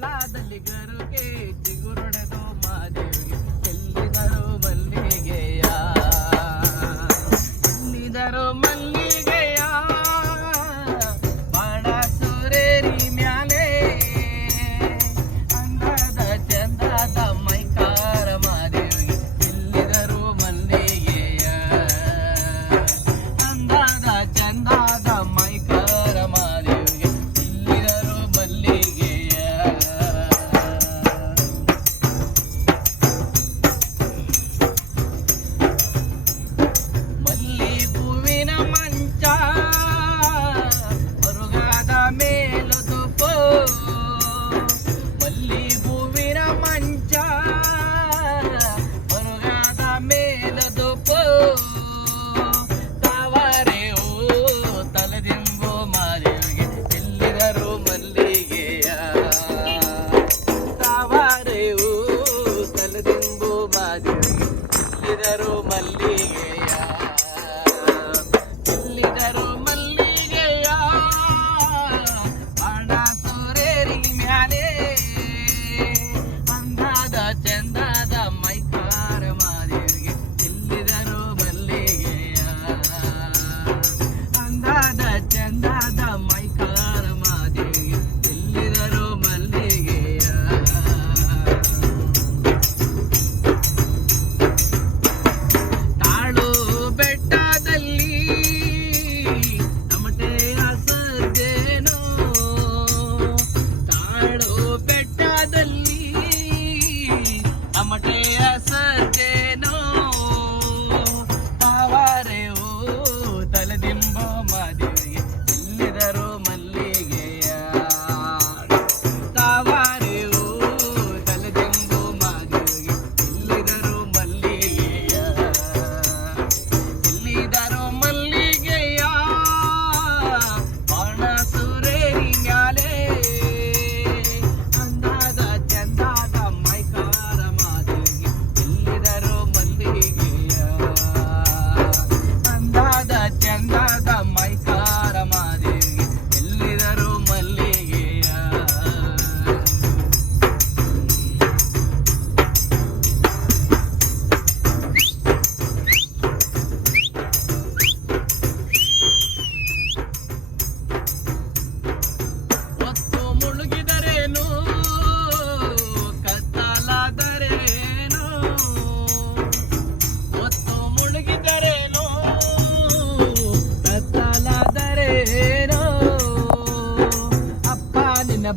ತಾಳದಲ್ಲಿ ಗರುಗೆ ಚಿಗುರೊಡೆದು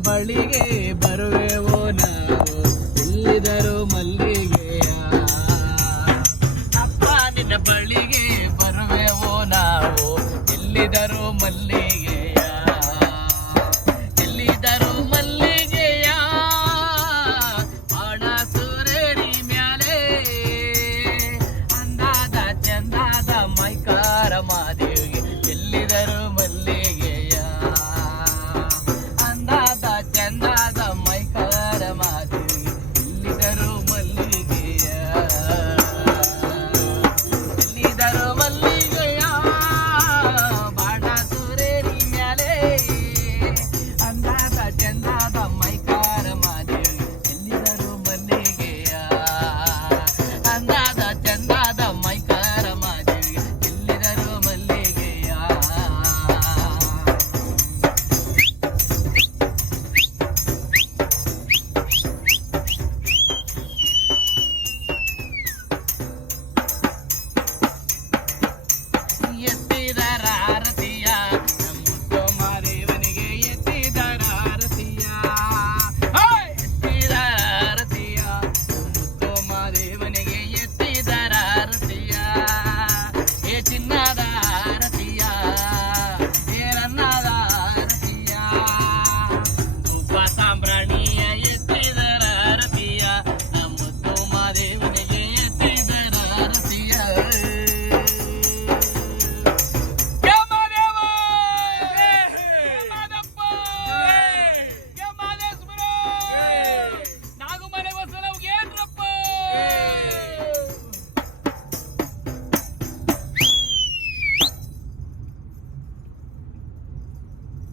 ಬಳಿಗೆ ಬರುವೆವೋ ನಾವು? ಎಲ್ಲಿದರೂ ಮಲ್ಲಿಗೆಯ. ಅಪ್ಪ, ನಿನ್ನ ಬಳಿಗೆ ಬರುವೆವೋ ನಾವು? ಎಲ್ಲಿದರು ಮಲ್ಲಿಗೆಯ. ಎಲ್ಲಿದರು ಮಲ್ಲಿಗೆಯಾ. ಬಾಣ ಸೂರೇರಿ ಮ್ಯಾಲೆ. ಅಂದಾದ ಚಂದಾದ ಮೈಕಾರ ಮಾದೇವಿ.